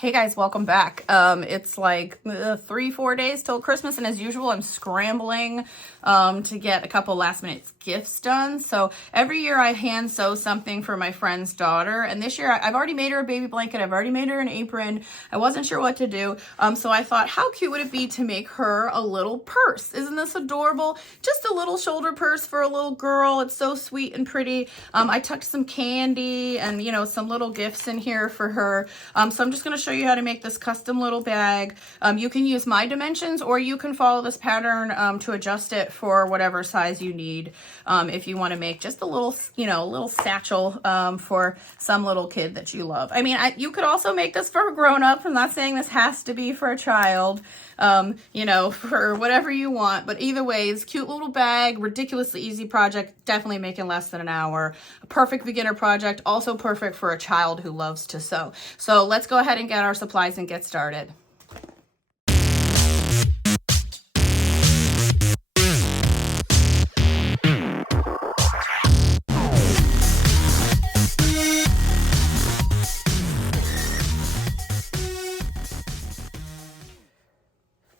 Hey guys, welcome back. It's like 3-4 days till Christmas, and as usual, I'm scrambling to get a couple last minute gifts done. So every year I hand sew something for my friend's daughter, and this year I've already made her a baby blanket. I've already made her an apron. I wasn't sure what to do, so I thought, how cute would it be to make her a little purse? Isn't this adorable? Just a little shoulder purse for a little girl. It's so sweet and pretty. I tucked some candy and some little gifts in here for her. So I'm just going to show you how to make this custom little bag. You can use my dimensions, or you can follow this pattern to adjust it for whatever size you need. If you want to make just a little, little satchel for some little kid that you love. I mean, you could also make this for a grown-up. I'm not saying this has to be for a child, for whatever you want. But either way, it's a cute little bag, ridiculously easy project, definitely making less than an hour. A perfect beginner project, also perfect for a child who loves to sew. So let's go ahead and get our supplies and get started.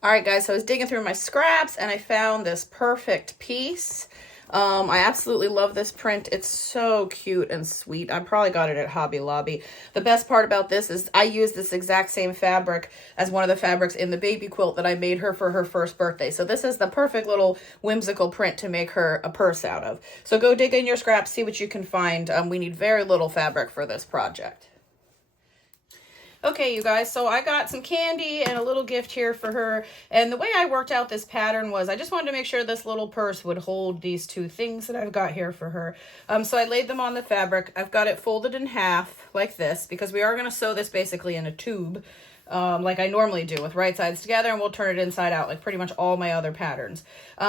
All right, guys, so I was digging through my scraps and I found this perfect piece. I absolutely love this print. It's so cute and sweet. I probably got it at Hobby Lobby. The best part about this is I use this exact same fabric as one of the fabrics in the baby quilt that I made her for her first birthday. So this is the perfect little whimsical print to make her a purse out of. So go dig in your scraps, see what you can find. We need very little fabric for this project. Okay, you guys, so I got some candy and a little gift here for her. And the way I worked out this pattern was I just wanted to make sure this little purse would hold these two things that I've got here for her. So I laid them on the fabric. I've got it folded in half like this because we are going to sew this basically in a tube like I normally do with right sides together, and we'll turn it inside out like pretty much all my other patterns.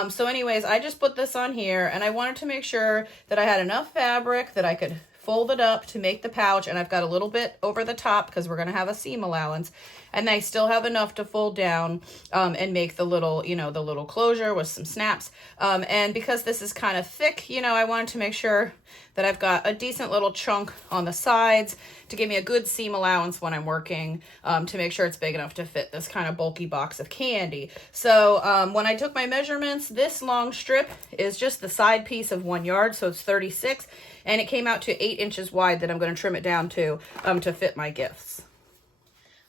So anyways, I just put this on here and I wanted to make sure that I had enough fabric that I could fold it up to make the pouch, and I've got a little bit over the top because we're going to have a seam allowance, and I still have enough to fold down and make the little, the little closure with some snaps. And because this is kind of thick, I wanted to make sure that I've got a decent little chunk on the sides to give me a good seam allowance when I'm working, to make sure it's big enough to fit this kind of bulky box of candy. So when I took my measurements, this long strip is just the side piece of 1 yard, so it's 36, and it came out to 8 inches wide that I'm going to trim it down to fit my gifts.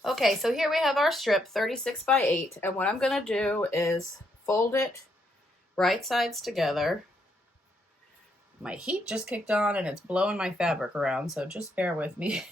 Okay, so here we have our strip, 36 by 8, and what I'm going to do is fold it right sides together. My heat just kicked on and it's blowing my fabric around, so just bear with me.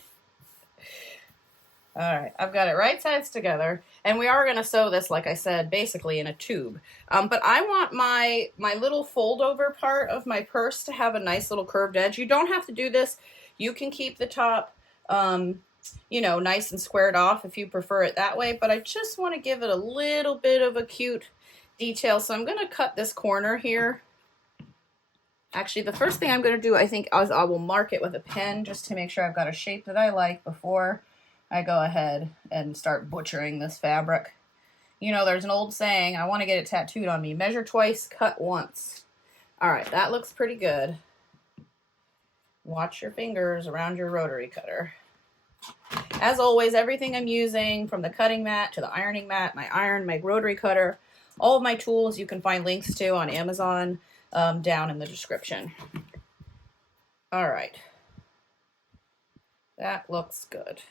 All right, I've got it right sides together, and we are going to sew this, like I said, basically in a tube. But I want my little fold over part of my purse to have a nice little curved edge. You don't have to do this. You can keep the top nice and squared off if you prefer it that way, but I just want to give it a little bit of a cute detail. So I'm going to cut this corner here. Actually, the first thing I'm going to do, I think, is I will mark it with a pen just to make sure I've got a shape that I like before I go ahead and start butchering this fabric. There's an old saying, I want to get it tattooed on me: measure twice, cut once. All right, that looks pretty good. Watch your fingers around your rotary cutter. As always, everything I'm using, from the cutting mat to the ironing mat, my iron, my rotary cutter, all of my tools you can find links to on Amazon down in the description. All right. That looks good.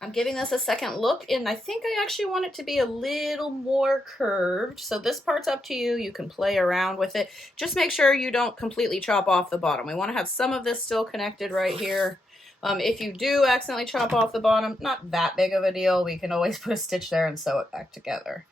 I'm giving this a second look, and I think I actually want it to be a little more curved. So this part's up to you. You can play around with it. Just make sure you don't completely chop off the bottom. We want to have some of this still connected right here. If you do accidentally chop off the bottom, not that big of a deal. We can always put a stitch there and sew it back together.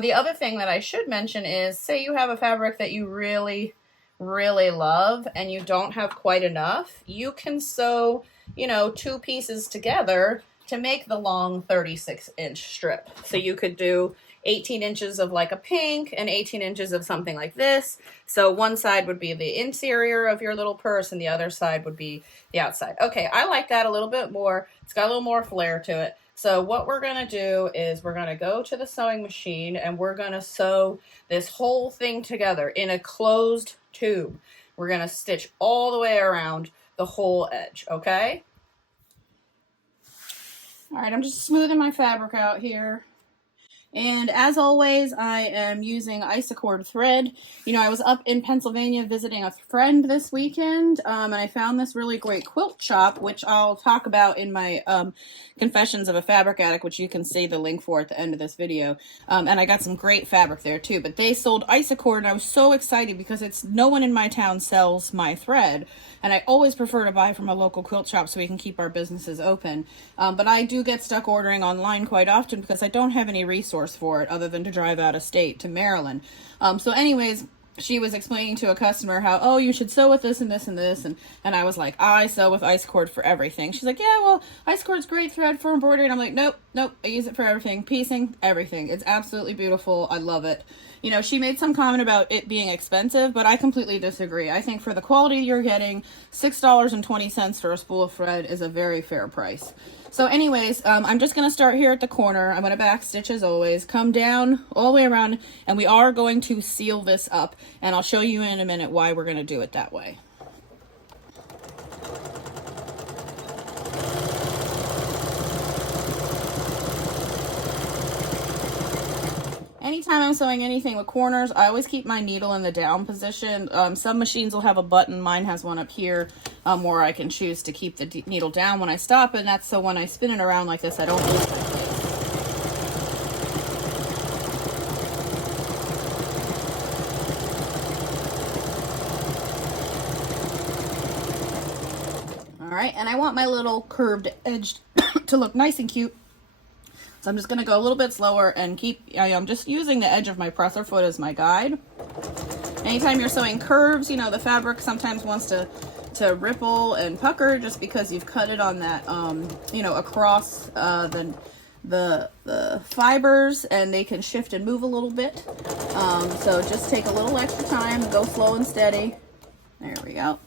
The other thing that I should mention is, say you have a fabric that you really, really love and you don't have quite enough, you can sew, 2 pieces together to make the long 36-inch strip. So you could do 18 inches of like a pink and 18 inches of something like this. So one side would be the interior of your little purse and the other side would be the outside. Okay, I like that a little bit more. It's got a little more flair to it. So what we're going to do is we're going to go to the sewing machine and we're going to sew this whole thing together in a closed tube. We're going to stitch all the way around the whole edge, okay? All right, I'm just smoothing my fabric out here. And as always, I am using Isacord thread. You know, I was up in Pennsylvania visiting a friend this weekend, and I found this really great quilt shop, which I'll talk about in my Confessions of a Fabric Addict, which you can see the link for at the end of this video. And I got some great fabric there too. But they sold Isacord, and I was so excited because no one in my town sells my thread. And I always prefer to buy from a local quilt shop so we can keep our businesses open. But I do get stuck ordering online quite often because I don't have any resource for it other than to drive out of state to Maryland. So anyways, she was explaining to a customer how, oh, you should sew with this and this and this. And I was like, I sew with Isacord for everything. She's like, yeah, well, Isacord's great thread for embroidery. And I'm like, nope, I use it for everything. Piecing, everything. It's absolutely beautiful. I love it. You know, she made some comment about it being expensive, but I completely disagree. I think for the quality you're getting, $6.20 for a spool of thread is a very fair price. So anyways, I'm just going to start here at the corner. I'm going to back stitch as always, come down all the way around, and we are going to seal this up, and I'll show you in a minute why we're going to do it that way. Anytime I'm sewing anything with corners, I always keep my needle in the down position. Some machines will have a button. Mine has one up here where I can choose to keep the needle down when I stop, and that's so when I spin it around like this, I don't lose my place. All right, and I want my little curved edge to look nice and cute. So I'm just going to go a little bit slower and I'm just using the edge of my presser foot as my guide. Anytime you're sewing curves, you know, the fabric sometimes wants to ripple and pucker just because you've cut it on that, you know, across the fibers, and they can shift and move a little bit. So just take a little extra time and go slow and steady. There we go.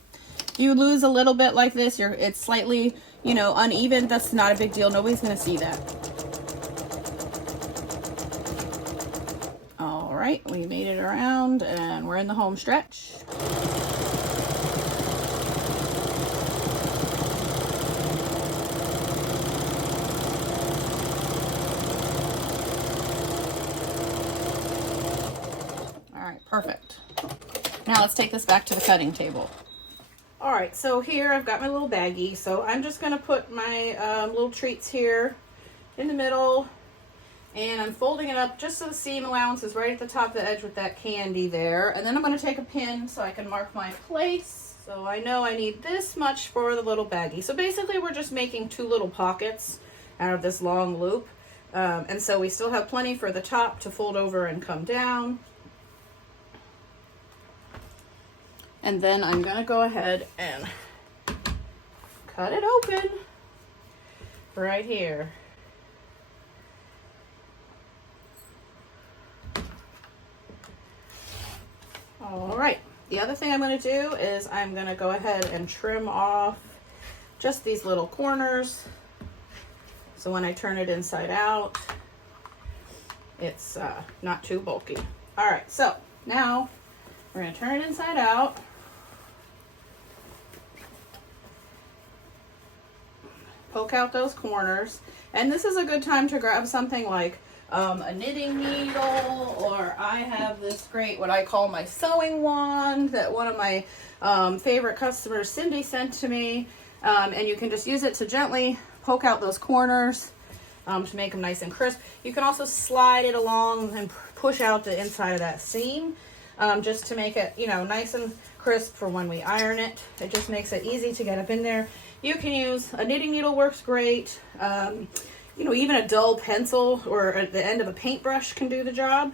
If you lose a little bit like this, it's slightly, you know, uneven. That's not a big deal. Nobody's going to see that. All right, we made it around and we're in the home stretch. All right, perfect. Now let's take this back to the cutting table. All right, so here I've got my little baggie. So I'm just gonna put my little treats here in the middle. And I'm folding it up just so the seam allowance is right at the top of the edge with that candy there. And then I'm going to take a pin so I can mark my place. So I know I need this much for the little baggie. So basically we're just making two little pockets out of this long loop. And so we still have plenty for the top to fold over and come down. And then I'm going to go ahead and cut it open right here. All right, the other thing I'm going to do is I'm going to go ahead and trim off just these little corners. So when I turn it inside out, it's not too bulky. All right, so now we're going to turn it inside out. Poke out those corners. And this is a good time to grab something like a knitting needle, or I have this great, what I call my sewing wand that one of my favorite customers, Cindy, sent to me. And you can just use it to gently poke out those corners to make them nice and crisp. You can also slide it along and push out the inside of that seam just to make it, you know, nice and crisp for when we iron it. It just makes it easy to get up in there. You can use a knitting needle, works great. You know, even a dull pencil or at the end of a paintbrush can do the job.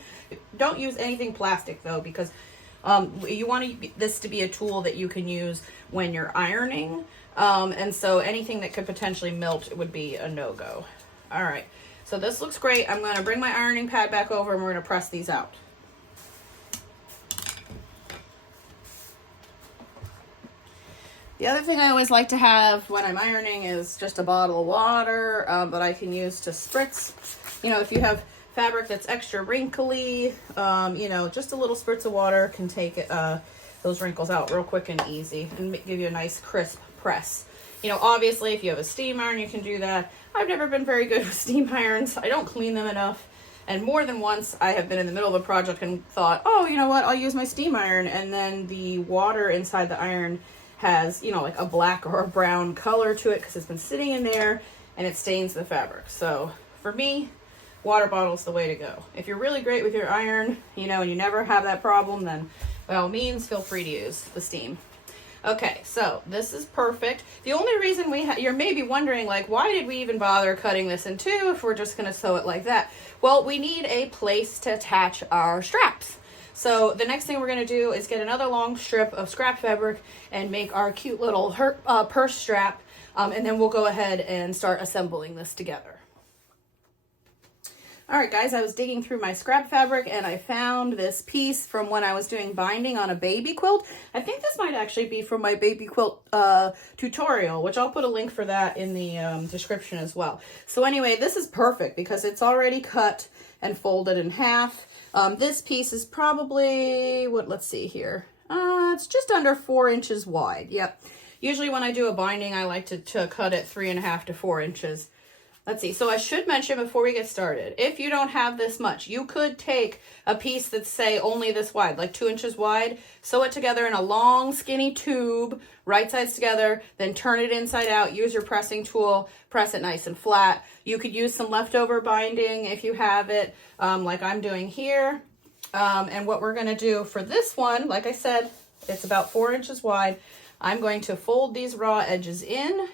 Don't use anything plastic though, because you want this to be a tool that you can use when you're ironing. And so anything that could potentially melt would be a no-go. All right, so this looks great. I'm going to bring my ironing pad back over and we're going to press these out. The other thing I always like to have when I'm ironing is just a bottle of water that I can use to spritz. You know, if you have fabric that's extra wrinkly, you know, just a little spritz of water can take those wrinkles out real quick and easy and give you a nice crisp press. You know, obviously if you have a steam iron, you can do that. I've never been very good with steam irons. I don't clean them enough. And more than once I have been in the middle of a project and thought, oh, you know what, I'll use my steam iron. And then the water inside the iron has, you know, like a black or a brown color to it because it's been sitting in there and it stains the fabric. So for me, water bottle's the way to go. If you're really great with your iron, you know, and you never have that problem, then by all means, feel free to use the steam. Okay, so this is perfect. The only reason you're maybe wondering, like, why did we even bother cutting this in two if we're just going to sew it like that? Well, we need a place to attach our straps. So the next thing we're going to do is get another long strip of scrap fabric and make our cute little purse strap, and then we'll go ahead and start assembling this together. All right, guys, I was digging through my scrap fabric and I found this piece from when I was doing binding on a baby quilt. I think this might actually be from my baby quilt tutorial, which I'll put a link for that in the description as well. So anyway, this is perfect because it's already cut and folded in half. This piece is probably, let's see here. It's just under 4 inches wide. Yep. Usually when I do a binding, I like to cut it 3.5 to 4 inches. Let's see. So I should mention before we get started, if you don't have this much, you could take a piece that's, say, only this wide, like 2 inches wide, sew it together in a long, skinny tube, right sides together, then turn it inside out, use your pressing tool, press it nice and flat. You could use some leftover binding if you have it, like I'm doing here. And what we're going to do for this one, like I said, it's about 4 inches wide. I'm going to fold these raw edges in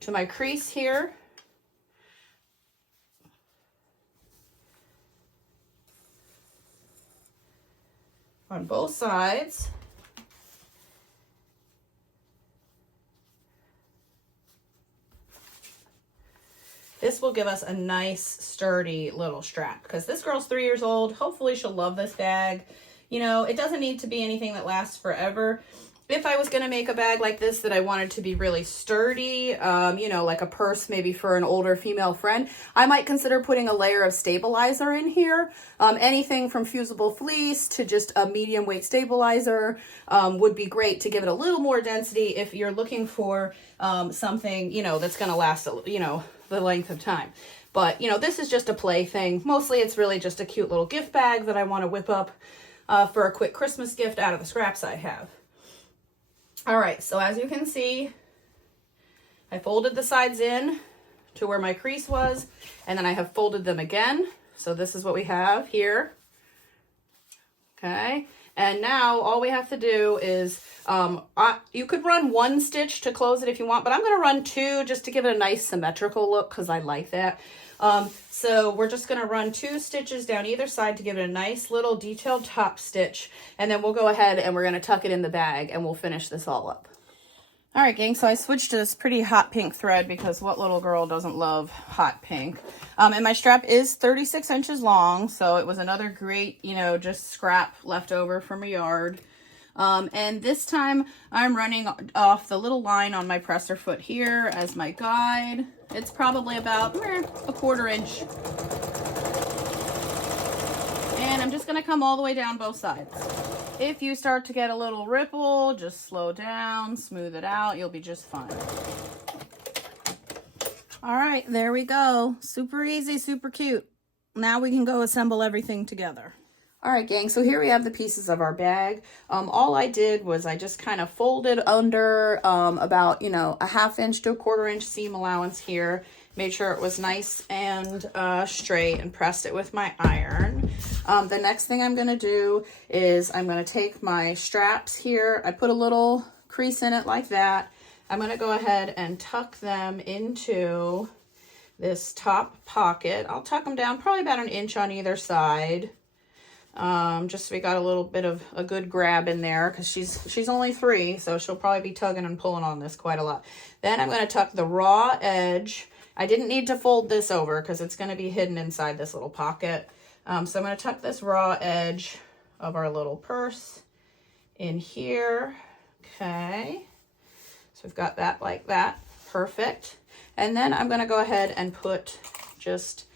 to my crease here. On both sides. This will give us a nice sturdy little strap because this girl's 3 years old. Hopefully she'll love this bag. You know, it doesn't need to be anything that lasts forever. If I was going to make a bag like this that I wanted to be really sturdy, you know, like a purse maybe for an older female friend, I might consider putting a layer of stabilizer in here. Anything from fusible fleece to just a medium weight stabilizer would be great to give it a little more density if you're looking for something, you know, that's going to last, you know, the length of time. But, you know, this is just a play thing. Mostly it's really just a cute little gift bag that I want to whip up for a quick Christmas gift out of the scraps I have. All right, so as you can see, I folded the sides in to where my crease was, and then I have folded them again. So this is what we have here. Okay, and now all we have to do is, you could run 1 stitch to close it if you want, but I'm going to run 2 just to give it a nice symmetrical look because I like that. So we're just going to run 2 stitches down either side to give it a nice little detailed top stitch. And then we'll go ahead and we're going to tuck it in the bag and we'll finish this all up. All right, gang, so I switched to this pretty hot pink thread because what little girl doesn't love hot pink? And my strap is 36 inches long. So it was another great, you know, just scrap left over from a yard. And this time I'm running off the little line on my presser foot here as my guide. It's probably about a 1/4 inch. And I'm just going to come all the way down both sides. If you start to get a little ripple, just slow down, smooth it out. You'll be just fine. All right, there we go. Super easy, super cute. Now we can go assemble everything together. All right, gang, so here we have the pieces of our bag. All I did was I just kind of folded under about, you know, a 1/2 inch to a 1/4 inch seam allowance here. Made sure it was nice and straight and pressed it with my iron. The next thing I'm going to do is I'm going to take my straps here. I put a little crease in it like that. I'm going to go ahead and tuck them into this top pocket. I'll tuck them down probably about 1 inch on either side. Just so we got a little bit of a good grab in there because she's only 3, so she'll probably be tugging and pulling on this quite a lot. Then I'm going to tuck the raw edge. I didn't need to fold this over because it's going to be hidden inside this little pocket. So I'm going to tuck this raw edge of our little purse in here. Okay. So we've got that like that. Perfect. And then I'm going to go ahead and put just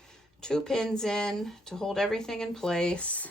2 pins in to hold everything in place.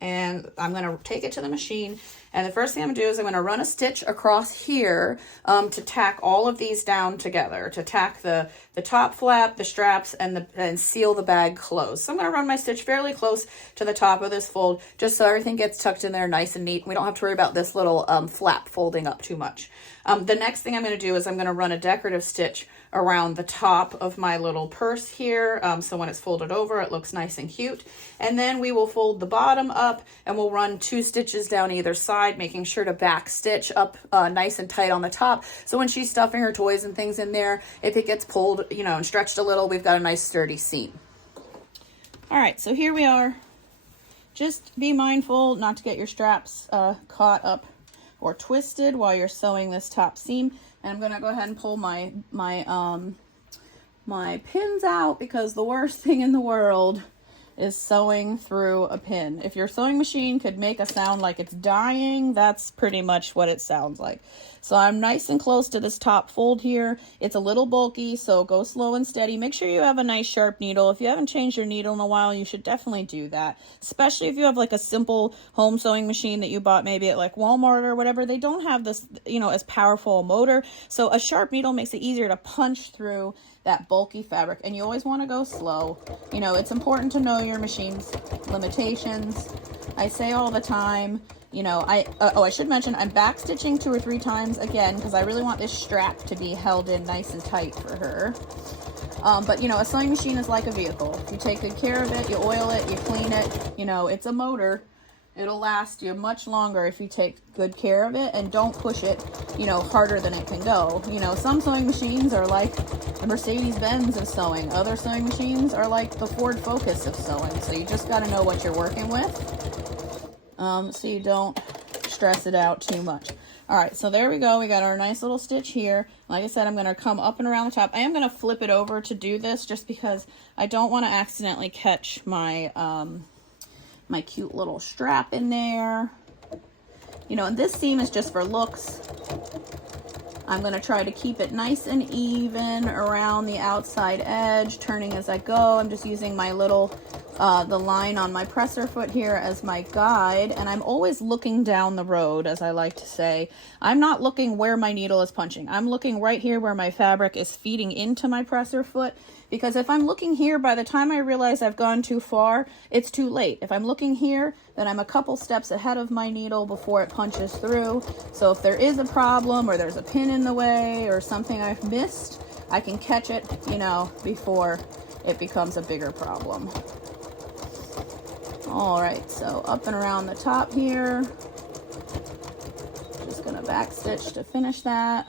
And I'm going to take it to the machine And the first thing I'm gonna do is I'm gonna run a stitch across here to tack all of these down together, to tack the top flap, the straps, and seal the bag closed. So I'm gonna run my stitch fairly close to the top of this fold, just so everything gets tucked in there nice and neat. We don't have to worry about this little flap folding up too much. The next thing I'm gonna do is I'm gonna run a decorative stitch around the top of my little purse here, so when it's folded over it looks nice and cute. And then we will fold the bottom up and we'll run 2 stitches down either side, making sure to back stitch up nice and tight on the top, so when she's stuffing her toys and things in there, if it gets pulled, you know, and stretched a little, we've got a nice sturdy seam. All right, so here we are. Just be mindful not to get your straps caught up or twisted while you're sewing this top seam. And I'm gonna go ahead and pull my pins out, because the worst thing in the world is sewing through a pin. If your sewing machine could make a sound like it's dying, that's pretty much what it sounds like. So I'm nice and close to this top fold here. It's a little bulky, so go slow and steady. Make sure you have a nice sharp needle. If you haven't changed your needle in a while, you should definitely do that. Especially if you have like a simple home sewing machine that you bought maybe at like Walmart or whatever. They don't have this, you know, as powerful a motor. So a sharp needle makes it easier to punch through that bulky fabric, and you always want to go slow. You know, it's important to know your machine's limitations. I say all the time, you know, I should mention I'm back stitching 2 or 3 times again, because I really want this strap to be held in nice and tight for her. But you know, a sewing machine is like a vehicle. You take good care of it, you oil it, you clean it, you know, it's a motor. It'll last you much longer if you take good care of it and don't push it, you know, harder than it can go. You know, some sewing machines are like the Mercedes-Benz of sewing. Other sewing machines are like the Ford Focus of sewing. So you just got to know what you're working with, so you don't stress it out too much. All right, so there we go. We got our nice little stitch here. Like I said, I'm going to come up and around the top. I am going to flip it over to do this, just because I don't want to accidentally catch my my cute little strap in there. You know, and this seam is just for looks. I'm going to try to keep it nice and even around the outside edge, turning as I go. I'm just using my little, the line on my presser foot here as my guide, and I'm always looking down the road, as I like to say. I'm not looking where my needle is punching. I'm looking right here where my fabric is feeding into my presser foot, because if I'm looking here, by the time I realize I've gone too far, it's too late. If I'm looking here, then I'm a couple steps ahead of my needle before it punches through. So if there is a problem, or there's a pin in the way, or something I've missed, I can catch it, you know, before it becomes a bigger problem. All right, so up and around the top here. Just gonna back stitch to finish that.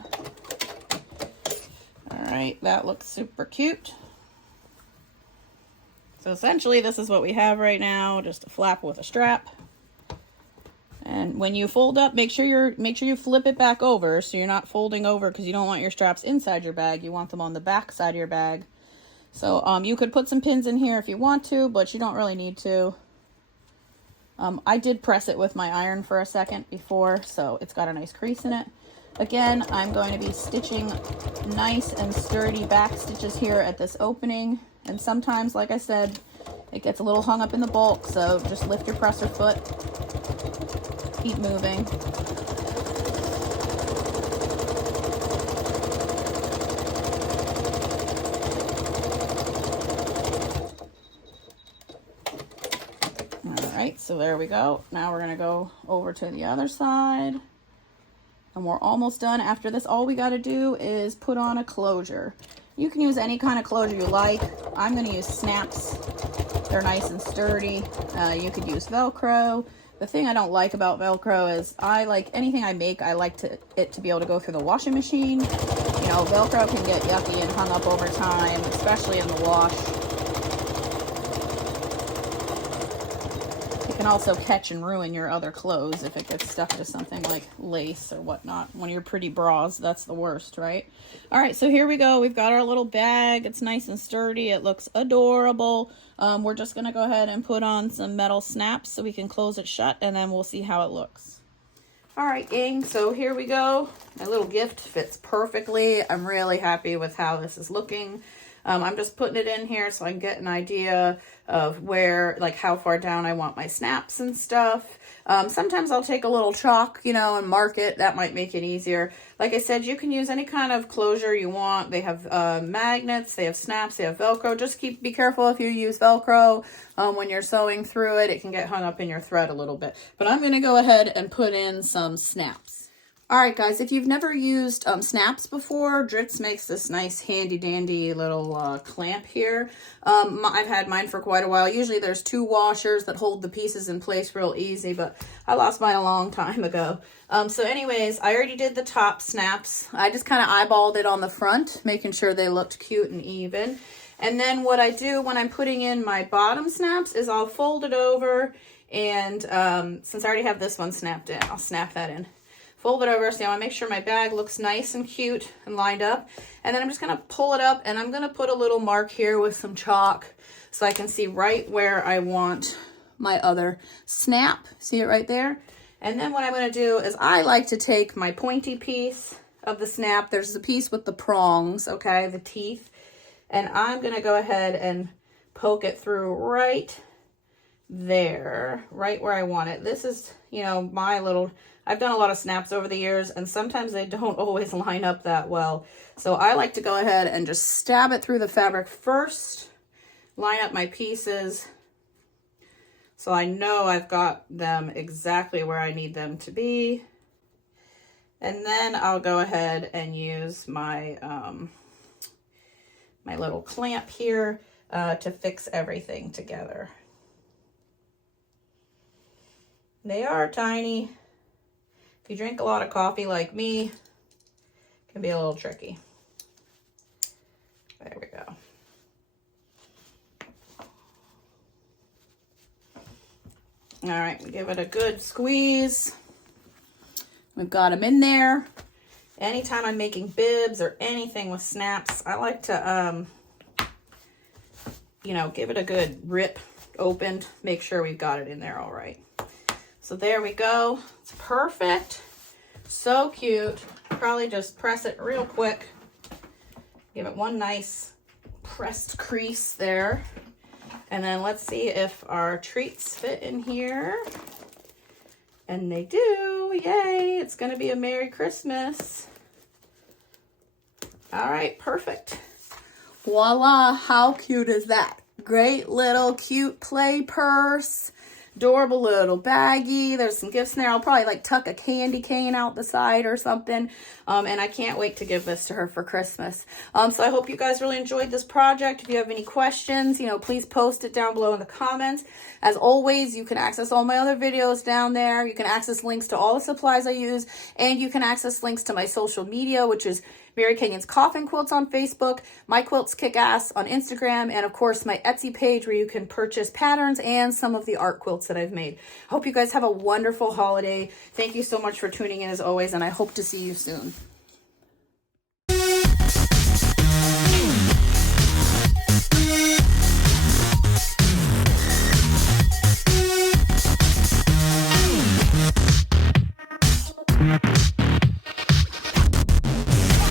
All right, that looks super cute. So essentially this is what we have right now, just a flap with a strap. And when you fold up, make sure you flip it back over, so you're not folding over, because you don't want your straps inside your bag. You want them on the back side of your bag. So you could put some pins in here if you want to, but you don't really need to. I did press it with my iron for a second before, so it's got a nice crease in it. Again, I'm going to be stitching nice and sturdy back stitches here at this opening. And sometimes, like I said, it gets a little hung up in the bulk, so just lift your presser foot, keep moving. All right, so there we go. Now we're gonna go over to the other side. And we're almost done. After this, all we got to do is put on a closure. You can use any kind of closure you like. I'm going to use snaps. They're nice and sturdy. You could use Velcro. The thing I don't like about Velcro is I like anything I make, I like it to be able to go through the washing machine. You know, Velcro can get yucky and hung up over time, especially in the wash. Can also catch and ruin your other clothes if it gets stuck to something like lace or whatnot. One of your pretty bras, that's the worst, right? All right, so here we go. We've got our little bag. It's nice and sturdy. It looks adorable. We're just going to go ahead and put on some metal snaps so we can close it shut, and then we'll see how it looks. All right, gang, so here we go. My little gift fits perfectly. I'm really happy with how this is looking. I'm just putting it in here so I can get an idea of where, like how far down I want my snaps and stuff. Sometimes I'll take a little chalk, you know, and mark it. That might make it easier. Like I said, you can use any kind of closure you want. They have magnets, they have snaps, they have Velcro. Just be careful if you use Velcro when you're sewing through it. It can get hung up in your thread a little bit. But I'm going to go ahead and put in some snaps. All right, guys, if you've never used snaps before, Dritz makes this nice handy dandy little clamp here. I've had mine for quite a while. Usually there's 2 washers that hold the pieces in place real easy, but I lost mine a long time ago. So anyways, I already did the top snaps. I just kind of eyeballed it on the front, making sure they looked cute and even. And then what I do when I'm putting in my bottom snaps is I'll fold it over, and since I already have this one snapped in, I'll snap that in. Fold it over, so I want to make sure my bag looks nice and cute and lined up. And then I'm just going to pull it up, and I'm going to put a little mark here with some chalk so I can see right where I want my other snap. See it right there? And then what I'm going to do is I like to take my pointy piece of the snap. There's the piece with the prongs, okay, the teeth. And I'm going to go ahead and poke it through right there, right where I want it. This is, you know, my little... I've done a lot of snaps over the years, and sometimes they don't always line up that well. So I like to go ahead and just stab it through the fabric first, line up my pieces, so I know I've got them exactly where I need them to be. And then I'll go ahead and use my, my little clamp here to fix everything together. They are tiny. If you drink a lot of coffee like me, it can be a little tricky. There we go. All right, give it a good squeeze. We've got them in there. Anytime I'm making bibs or anything with snaps, I like to, you know, give it a good rip opened. Make sure we've got it in there all right. So there we go. It's perfect. So cute. Probably just press it real quick. Give it one nice pressed crease there. And then let's see if our treats fit in here. And they do. Yay. It's going to be a Merry Christmas. All right. Perfect. Voila. How cute is that? Great little cute play purse. Adorable little baggie. There's some gifts in there. I'll probably like tuck a candy cane out the side or something. And I can't wait to give this to her for Christmas. So I hope you guys really enjoyed this project. If you have any questions, you know, please post it down below in the comments. As always, you can access all my other videos down there. You can access links to all the supplies I use. And you can access links to my social media, which is Mary Kenyon's Coffin Quilts on Facebook, My Quilts Kick Ass on Instagram, and of course my Etsy page where you can purchase patterns and some of the art quilts that I've made. Hope you guys have a wonderful holiday. Thank you so much for tuning in as always, and I hope to see you soon.